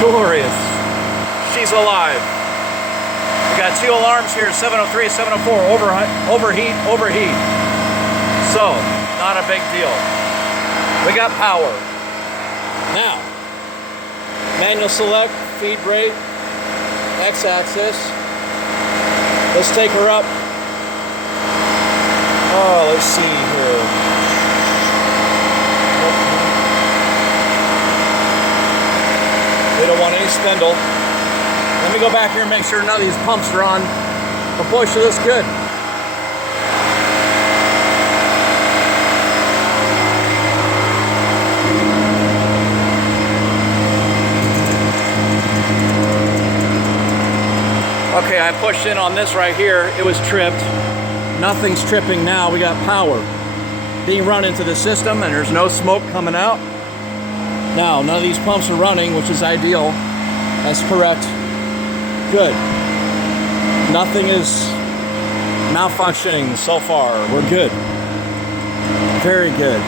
Glorious. She's alive. We got two alarms here, 703, 704, overheat, overheat. So, not a big deal. We got power. Now, manual select, feed rate, x-axis. Let's take her up. Oh, let's see here. We don't want any spindle. Let me go back here and make sure none of these pumps are on. But boy, she looks good. Okay, I pushed in on this right here. It was tripped. Nothing's tripping now. We got power being run into the system and there's no smoke coming out. Now, none of these pumps are running, which is ideal. That's correct. Good. Nothing is malfunctioning so far. We're good. Very good.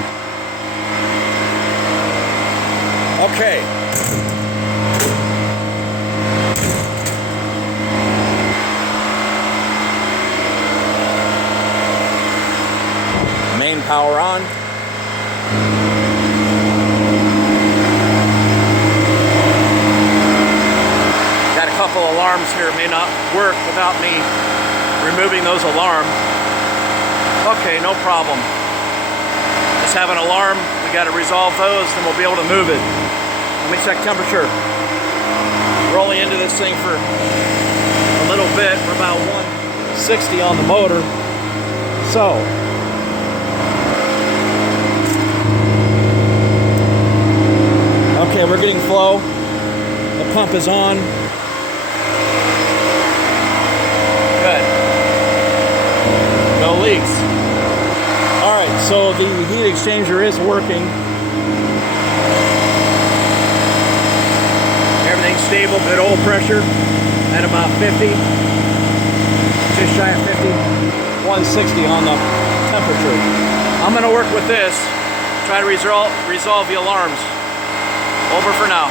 Okay. Main power on. Got a couple alarms here. May not work without me removing those alarms. Okay, no problem. Just have an alarm. We got to resolve those, then we'll be able to move it. Let me check temperature. We're only into this thing for a little bit. We're about 160 on the motor. So, okay, we're getting flow. The pump is on. Good. No leaks. All right, so the heat exchanger is working. Everything's stable, good oil pressure at about 50. Just shy of 50. 160 on the temperature. I'm gonna work with this, try to resolve the alarms. Over for now.